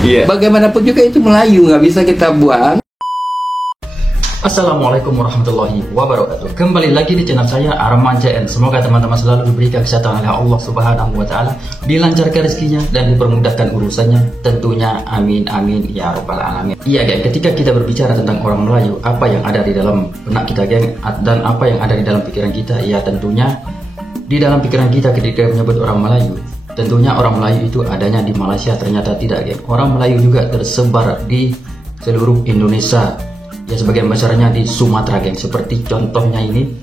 Bagaimanapun juga itu Melayu, nggak bisa kita buang. Assalamualaikum warahmatullahi wabarakatuh. Kembali lagi di channel saya Arman CN. Semoga teman-teman selalu diberikan kesehatan oleh Allah Subhanahu wa taala, dilancarkan rezekinya dan dipermudahkan urusannya. Tentunya amin amin ya rabbal alamin. Iya geng, ketika kita berbicara tentang orang Melayu, apa yang ada di dalam benak kita geng, dan apa yang ada di dalam pikiran kita? Ya tentunya di dalam pikiran kita ketika menyebut orang Melayu, tentunya orang Melayu itu adanya di Malaysia. Ternyata tidak geng. Orang Melayu juga tersebar di seluruh Indonesia. Ya sebagian besarnya di Sumatera geng. Seperti contohnya ini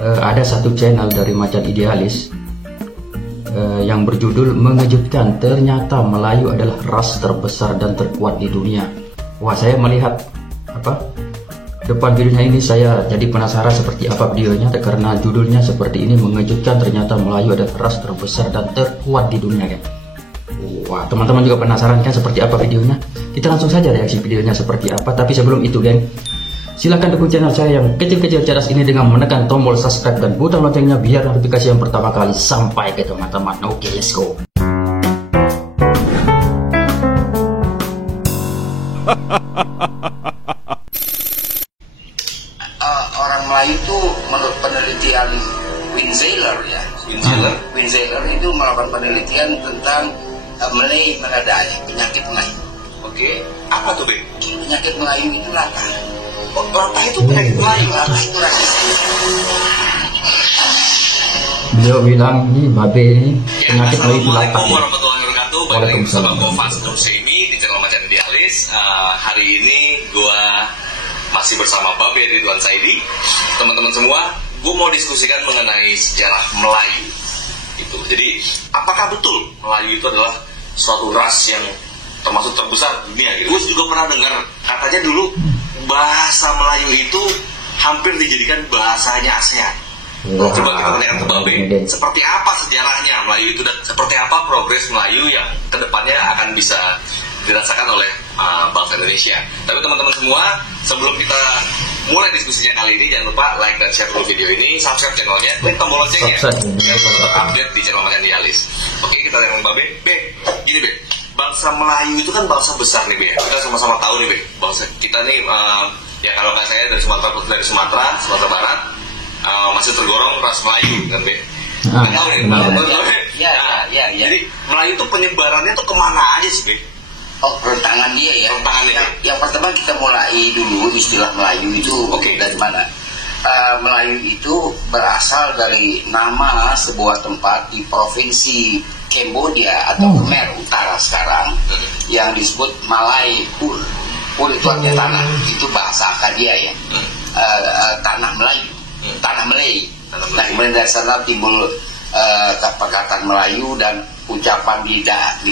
ada satu channel dari Macan Idealis yang berjudul Mengejutkan, ternyata Melayu adalah ras terbesar dan terkuat di dunia. Wah, saya melihat depan videonya ini, saya jadi penasaran seperti apa videonya, karena judulnya seperti ini, Mengejutkan, ternyata Melayu adalah ras terbesar dan terkuat di dunia geng. Wah, teman-teman juga penasaran kan seperti apa videonya? Kita langsung saja reaksi videonya seperti apa. Tapi sebelum itu geng, silahkan dukung channel saya yang kecil-kecil cerdas ini dengan menekan tombol subscribe dan butang loncengnya biar notifikasi yang pertama kali sampai ke teman-teman. Oke, let's go. Orang Melayu itu menurut penelitian Winzeler ya, Winzeler itu melakukan penelitian tentang Melayu mengadai penyakit Melayu. Oke, apa tuh, Bek? Penyakit Melayu itu latah. Oh, latah itu penyakit Melayu. Latah itu rasis. Beliau bilang ini babe ini penyakit Melayu itu latah. Assalamualaikum warahmatullahi wabarakatuh. Balik lagi bersama gue Fans Nursemi di channel Macan Idealis. Hari ini gue masih bersama Babe Ridwan Saidi. Teman-teman semua, gue mau diskusikan mengenai sejarah Melayu. Itu. Jadi, apakah betul Melayu itu adalah suatu ras yang termasuk terbesar di dunia? Gue juga pernah dengar katanya dulu bahasa Melayu itu hampir dijadikan bahasanya ASEAN. Coba kita tanyakan ke Babe, seperti apa sejarahnya Melayu itu dan seperti apa progres Melayu yang kedepannya akan bisa dirasakan oleh bangsa Indonesia. Tapi teman-teman semua, sebelum kita mulai diskusinya kali ini, jangan lupa like dan share dulu video ini, subscribe channelnya, klik tombol loncengnya biar update di channel Macan Idealis. Oke, kita tanya ke Babe. Gini Be, bangsa Melayu itu kan bangsa besar nih Be. Kita sama-sama tahu nih Be, bangsa kita nih ya kalau kan saya dari Sumatera Barat, masih tergolong ras Melayu kan Be. Tahu nih? Ya. Jadi Melayu itu penyebarannya tuh kemana aja sih Be? Oh, rentangan dia ya. Yang pertama kita mulai dulu istilah Melayu itu dari mana? Melayu itu berasal dari nama sebuah tempat di provinsi Kamboja atau Khmer Utara sekarang yang disebut Malay Pul. Pul itu artinya tanah. Itu bahasa Akadia ya. Tanah Melayu, tanah Malay. Nah, kemudian dari sana timbul perkataan Melayu dan ucapan di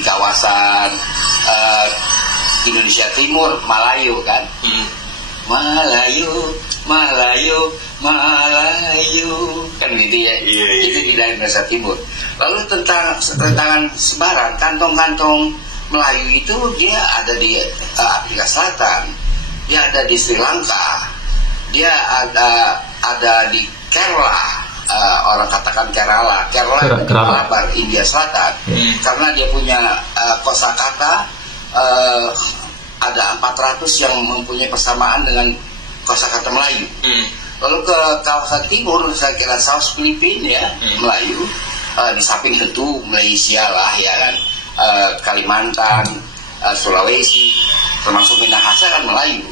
kawasan Indonesia Timur, Malayu kan. Malayu kan gitu ya. Itu di daerah Indonesia Timur. Lalu tentang sebaran kantong-kantong Melayu itu, dia ada di Afrika Selatan, dia ada di Sri Lanka, dia ada di Kerala. Orang katakan Kerala Malabar, India Selatan, karena dia punya kosakata ada 400 yang mempunyai persamaan dengan kosakata Melayu. Lalu ke kawasan timur, saya kira South Philippines ya, Melayu, di samping tentu Malaysia lah ya kan, Kalimantan, Sulawesi, termasuk Minahasa kan Melayu.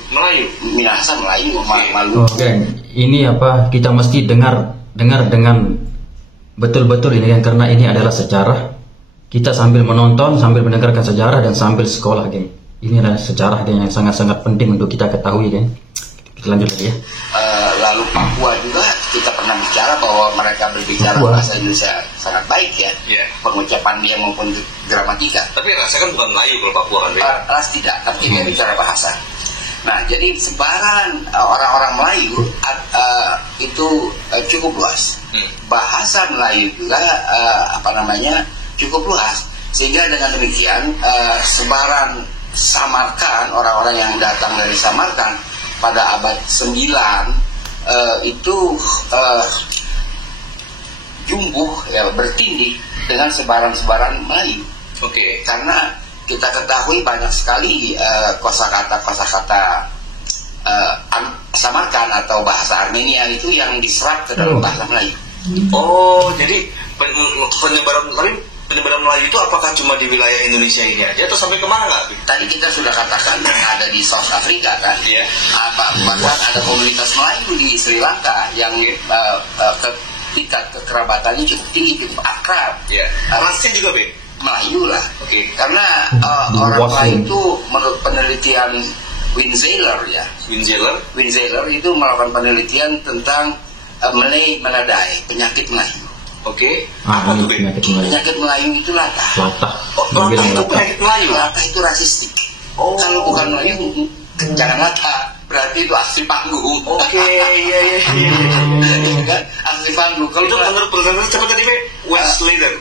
Minahasa Melayu, Maluku. Ini kita mesti dengar dengan betul-betul ini kan, karena ini adalah sejarah. Kita sambil menonton, sambil mendengarkan sejarah dan sambil sekolah geng. Ini adalah sejarah geng yang sangat-sangat penting untuk kita ketahui geng. Kita lanjut lagi ya. Lalu Papua juga kita pernah bicara bahwa mereka berbicara bahasa Indonesia sangat baik ya. Pengucapan dia maupun gramatika. Tapi rasanya kan bukan Melayu kalau Papua kan? Ras tidak, tapi dia bicara bahasa. Nah, jadi sebaran orang-orang Melayu itu cukup luas. Bahasa Melayu juga cukup luas. Sehingga dengan demikian sebaran Samarkand, orang-orang yang datang dari Samarkand pada abad 9 itu jumbuh ya, bertindih dengan sebaran-sebaran Melayu. Oke. Karena kita ketahui banyak sekali kosakata Samarkand atau bahasa Armenia itu yang diserap ke dalam bahasa Melayu. Oh, jadi penyebaran Melayu itu apakah cuma di wilayah Indonesia ini aja atau sampai kemana nggak? Tadi kita sudah katakan yang ada di South Africa kan, Iya. bahkan ada komunitas Melayu di Sri Lanka yang tingkat kekerabatannya cukup tinggi, cukup akrab. Iya. Rasnya juga Melayu lah. Oke. Karena orang Melayu itu menurut penelitian Winzeler ya. Winzeler itu melakukan penelitian tentang Meladai, penyakit Melayu. Oke. Apa tuh Penyakit Melayu itu latah. Latah itu penyakit Melayu. Latah itu rasistik. Oh. Kalau bukan Melayu, jangan latah. Berarti itu asli panggung. Oke, iya. Kan? Asli panggung. Kalau Itu menurut penelitian cepat tadi Winzeler.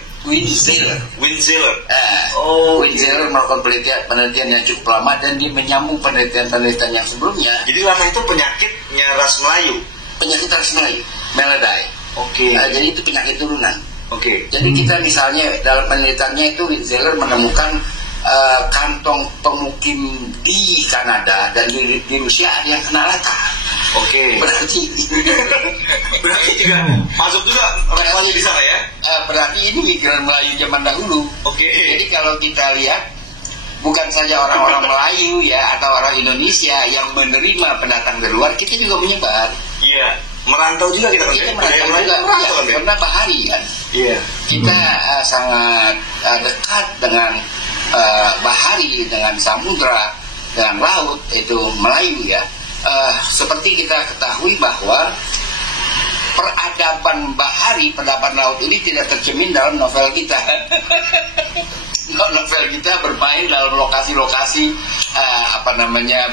Winzeler melakukan penelitian yang cukup lama dan dia menyambung penelitian yang sebelumnya. Jadi latah itu penyakitnya ras Melayu. Penyakit ras Melayu, Meladai. Oke. Jadi itu penyakit turunan. Oke. Jadi kita misalnya dalam penelitiannya itu Winzeler menemukan kantong pemukim di Kanada dan di Rusia ada yang kena latah. Oke. Berarti juga masuk juga orang Melayu di sana ya. Berarti ini migran Melayu zaman dahulu. Oke. Jadi kalau kita lihat bukan saja orang-orang Melayu ya atau orang Indonesia yang menerima pendatang dari luar, kita juga menyebar. Iya. Merantau juga kita merantau juga karena bahari kan. Iya. Kita sangat dekat dengan bahari, dengan samudra, dengan laut, itu Melayu ya. Seperti kita ketahui bahwa peradaban bahari, peradaban laut ini tidak tercermin dalam novel kita. Novel kita bermain dalam lokasi-lokasi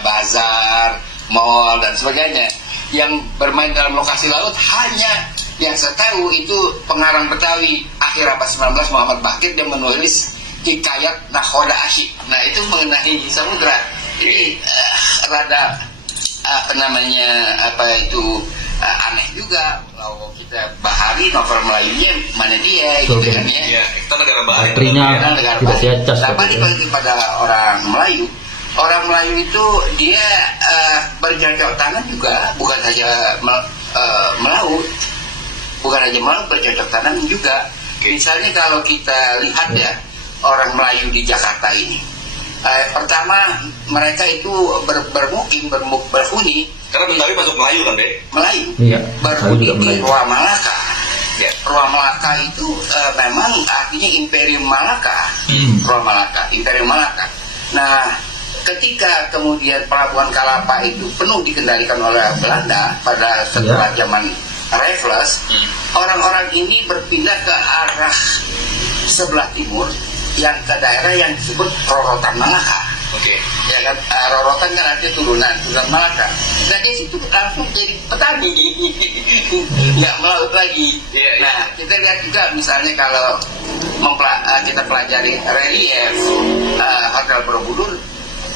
bazar, mall dan sebagainya. Yang bermain dalam lokasi laut hanya yang saya tahu itu pengarang Betawi akhir abad 19 Muhammad Bakir, dia menulis Hikayat Nakhoda Asyik. Nah itu mengenai samudra. Jadi rada aneh juga kalau kita bahari novel Melayunya mana dia gitu kan ya. Iya, kita negara bahari. Negara bahari. Nah, balik lagi pada orang Melayu. Orang Melayu itu dia bercocok tanam juga, bukan saja melaut, bercocok tanam juga. Misalnya kalau kita lihat ya orang Melayu di Jakarta ini, pertama mereka itu bermukim, berhuni. Karena Betawi masuk Melayu kan, Be? Melayu. Iya. Berhuni di Ruang Malaka. Ya. Ruang Malaka itu memang artinya Imperium Malaka. Ruang Malaka, Imperium Malaka. Nah, ketika kemudian Pelabuhan Kalapa itu penuh dikendalikan oleh Belanda pada setelah zaman Raffles, orang-orang ini berpindah ke arah sebelah timur yang ke daerah yang disebut Rorotan Malaka. Oke. Ya kan, Rorotan kan artinya turunan Malaka. Nah di situ langsung jadi petani, nggak melaut lagi. Nah kita lihat juga misalnya kalau kita pelajari relief Hotel Borobudur,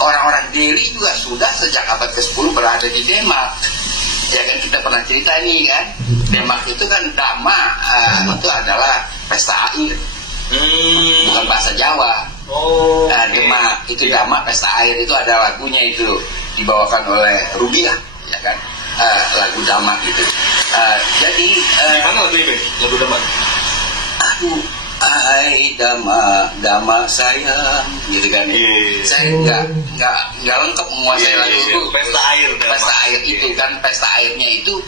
orang-orang Delhi juga sudah sejak abad ke-10 berada di Demak. Ya kan kita pernah cerita ini kan, Demak itu kan Dama, itu adalah pesta air. Bukan bahasa Jawa. Demak itu Dama, pesta air itu ada lagunya, itu dibawakan oleh Rubiah, ya kan, lagu Dama itu. Jadi mana lagu ini, lagu Dama? Aduh, hai Dama sayang, gitu kan. Saya nggak lengkap menguasai lagu itu. Pesta air Dama. Pesta air itu kan, pesta airnya itu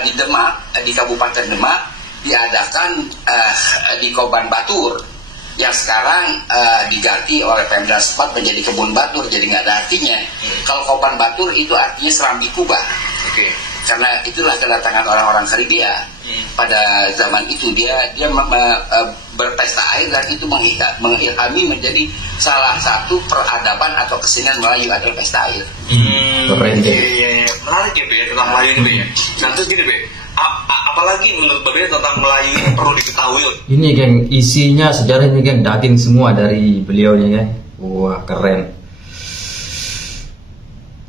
di Demak, di Kabupaten Demak diadakan di Koban Batur, yang sekarang diganti oleh Pemda setempat menjadi Kebun Batur, jadi nggak ada artinya. Kalau Koban Batur itu artinya Serambi Kuba. Karena itulah kedatangan orang-orang Karibia pada zaman itu, dia berpesta air, dan itu mengilhami menjadi salah satu peradaban atau kesenian Melayu adalah pesta air. Iya, menarik ya, Be, tentang Melayu ini, Be. Nah terus gini, Be, apalagi menurut Babe tentang Melayu ini perlu diketahui? Ini geng, isinya sejarah ini geng, daging semua dari beliau nih geng. Wah keren.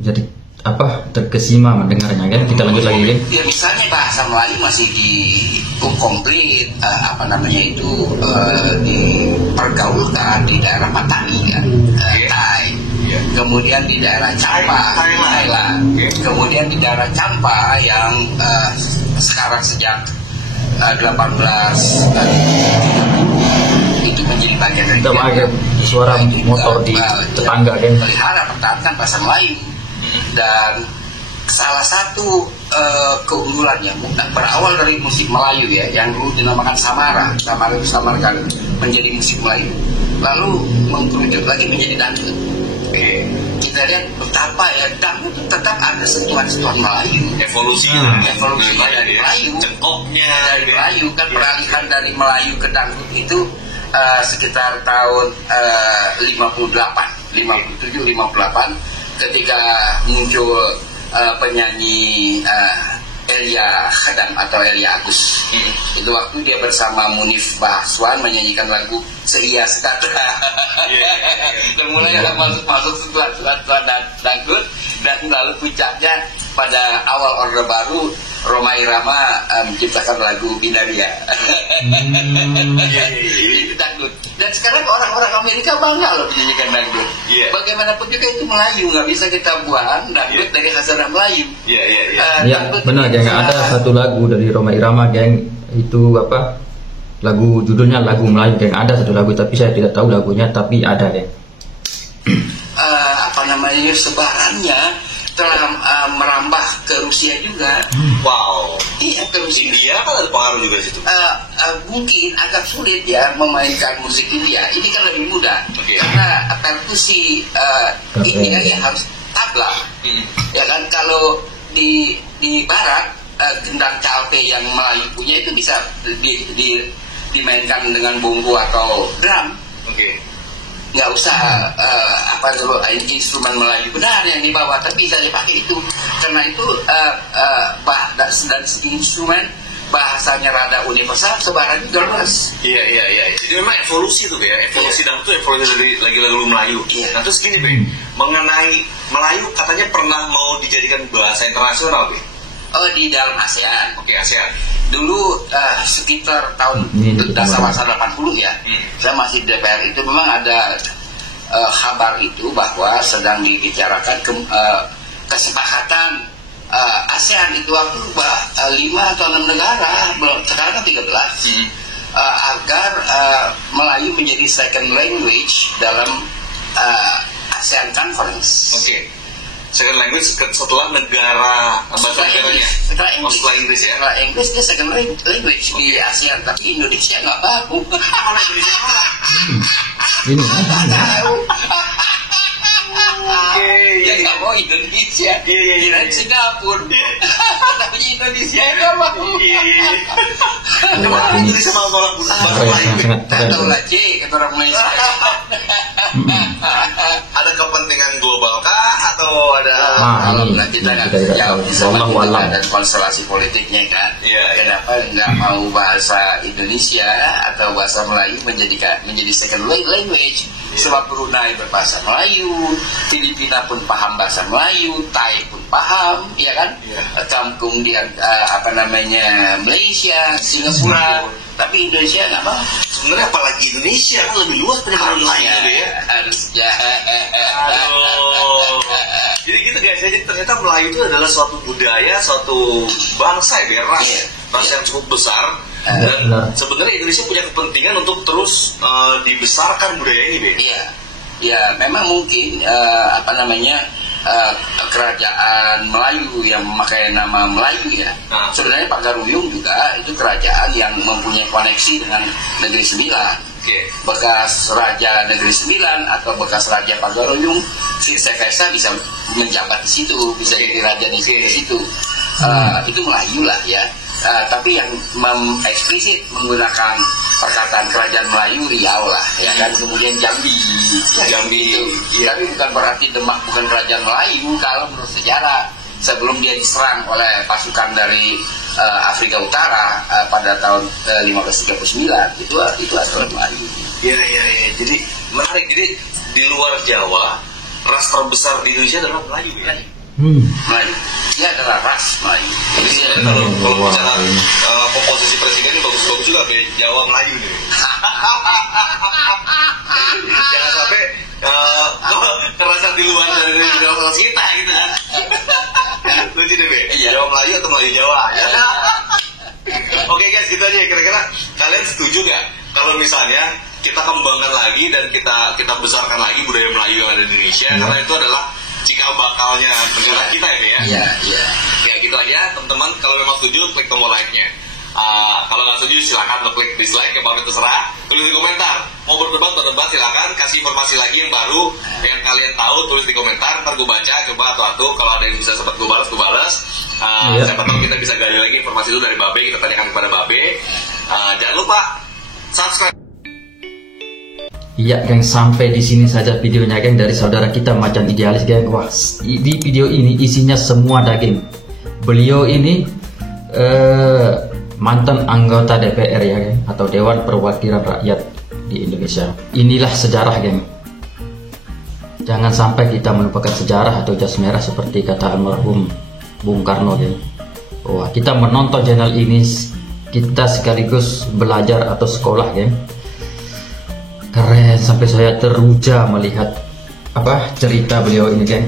Jadi terkesima mendengarnya kan. Kita lanjut lagi kan. Ya misalnya bahasa Melayu masih di komplit dipergaulkan di daerah Patani kan, Thai, kemudian di daerah Champa, Thailand, kemudian di daerah Champa yang sekarang sejak 18 itu menjadi bagian dari Kita pakai suara motor di tetangga kan. pelihara pertahankan bahasa Melayu. Dan salah satu keunggulannya berawal dari musik Melayu ya, yang dulu dinamakan Samara itu samarkan menjadi musik Melayu, lalu mengkerucut lagi menjadi dangdut. Kita lihat betapa ya dangdut tetap ada sentuhan-sentuhan Melayu, Evolusi dari Melayu, cengkoknya dari Melayu kan, peralihan dari Melayu ke dangdut itu sekitar tahun 57-58 ketika muncul penyanyi Elia Khadam atau Elia Agus. Itu waktu dia bersama Munif Bahswan menyanyikan lagu Seia Sekata. Dan mulai masuk setelah dangdut, dan lalu puncaknya pada awal Orde Baru Rhoma Irama menciptakan lagu Binaria. Dangdut. Dan sekarang orang-orang Amerika bangga loh menyanyikan dangdut. Bagaimanapun juga itu Melayu, nggak bisa kita buang dangdut dari khazanah Melayu. Ya benar, geng. Ada satu lagu dari Rhoma Irama, geng. Itu lagu judulnya lagu Melayu, geng. Ada satu lagu tapi saya tidak tahu lagunya, tapi ada, geng. Sebarannya telah merambah ke Rusia juga. Wow. Iya, ke Rusia. India kan ada pengaruh juga situ. Mungkin agak sulit ya memainkan musik India. Ini kan lebih mudah karena perkusi India ya harus tabla. Ya kan, kalau di Barat gendang calte yang Melayu punya itu bisa dimainkan dengan bongo atau drum. Nggak usah instrumen Melayu benar yang dibawa, tapi bisa dipakai itu, karena itu dan instrumen bahasanya rada universal, sebaran juga luas. Iya. Jadi memang evolusi tuh ya, evolusi dangdut itu evolusi dari lagu-lagu Melayu. Nah terus gini Be, mengenai Melayu katanya pernah mau dijadikan bahasa internasional Be. Di dalam ASEAN. ASEAN. Dulu sekitar tahun masa 80 ya, saya masih di DPR, itu memang ada kabar itu bahwa sedang dibicarakan kesepakatan ASEAN itu waktu 5 atau 6 negara, sekarang kan 13, agar Melayu menjadi second language dalam ASEAN Conference. Second language setelah negara negaranya. Setelah Inggris ya. Setelah Inggris dia second language di ASEAN, tapi Indonesia nggak mau. Mana Indonesia malah? Ini Dia nggak mau Indonesia. Kirain Singapura. Tapi Indonesia nggak mau. Kenapa Indonesia mau tolak bahasa Melayu? Tahu lah kata orang Malaysia. Ada kepentingan global kah atau ada? Kalau kita nggak jauh sama dan konstelasi politiknya kan. Kenapa nggak mau bahasa Indonesia atau bahasa Melayu menjadi second language? Sebab Brunei berbahasa Melayu, Filipina pun paham bahasa Melayu, Thai pun paham, ya kan? Kemudian Malaysia, Singapura, tapi Indonesia nggak mau. Sebenarnya apalagi Indonesia kan lebih luas daripada Melayu ya. Harusnya. Jadi gitu guys, jadi ternyata Melayu itu adalah suatu budaya, suatu bangsa ya, ras yang cukup besar. Dan sebenarnya Indonesia punya kepentingan untuk terus dibesarkan budaya ini, Be. Iya, memang mungkin kerajaan Melayu yang memakai nama Melayu ya. Sebenarnya Pagaruyung juga itu kerajaan yang mempunyai koneksi dengan Negeri Sembilan. Bekas Raja Negeri Sembilan atau bekas Raja Pagaruyung, Sirsa Kaisa bisa menjabat di situ, bisa jadi raja di situ. Itu Melayu lah ya. Tapi yang eksplisit menggunakan perkataan kerajaan Melayu Riau lah ya kan, kemudian Jambi itu. Tapi bukan berarti Demak bukan kerajaan Melayu kalau menurut sejarah. Sebelum dia diserang oleh pasukan dari Afrika Utara pada tahun 1539 itu adalah Melayu. Iya. Jadi menarik. Jadi di luar Jawa ras terbesar di Indonesia adalah Melayu ya. Melayu. Dia adalah ras Melayu. Jadi kalau bicara komposisi presiden ini bagus-bagus juga, Jawa Melayu nih. Jangan sampai kerasa di luar dari kita gitu kan. Lucu deh, Be. Jawa Melayu atau Melayu Jawa? Oke guys, gitu aja. Kira-kira kalian setuju gak kalau misalnya kita kembangkan lagi dan kita besarkan lagi budaya Melayu yang ada di Indonesia, karena itu adalah cikal bakalnya negara kita ya. Ya gitu aja teman-teman. Kalau memang setuju, klik tombol like-nya. Kalau nggak setuju silakan klik dislike, yang paling terserah. Tulis di komentar. Mau berdebat silakan. Kasih informasi lagi yang baru yang kalian tahu, tulis di komentar. Ntar gue baca, coba atau kalau ada yang bisa sempat gue balas. Siapa tahu kita bisa gali lagi informasi itu dari Babe, kita tanyakan kepada Babe. Jangan lupa subscribe. Iya geng, sampai di sini saja videonya geng dari saudara kita Macan Idealis geng. Wah, di video ini isinya semua daging. Beliau ini mantan anggota DPR ya geng, atau Dewan Perwakilan Rakyat di Indonesia. Inilah sejarah geng. Jangan sampai kita melupakan sejarah atau jas merah seperti kata almarhum Bung Karno geng. Wah, kita menonton channel ini, kita sekaligus belajar atau sekolah geng. Keren, sampai saya teruja melihat cerita beliau ini geng.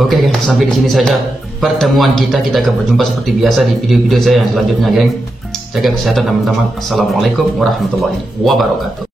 Oke geng, sampai di sini saja pertemuan kita. Kita akan berjumpa seperti biasa di video-video saya yang selanjutnya geng. Jaga kesehatan teman-teman. Assalamualaikum warahmatullahi wabarakatuh.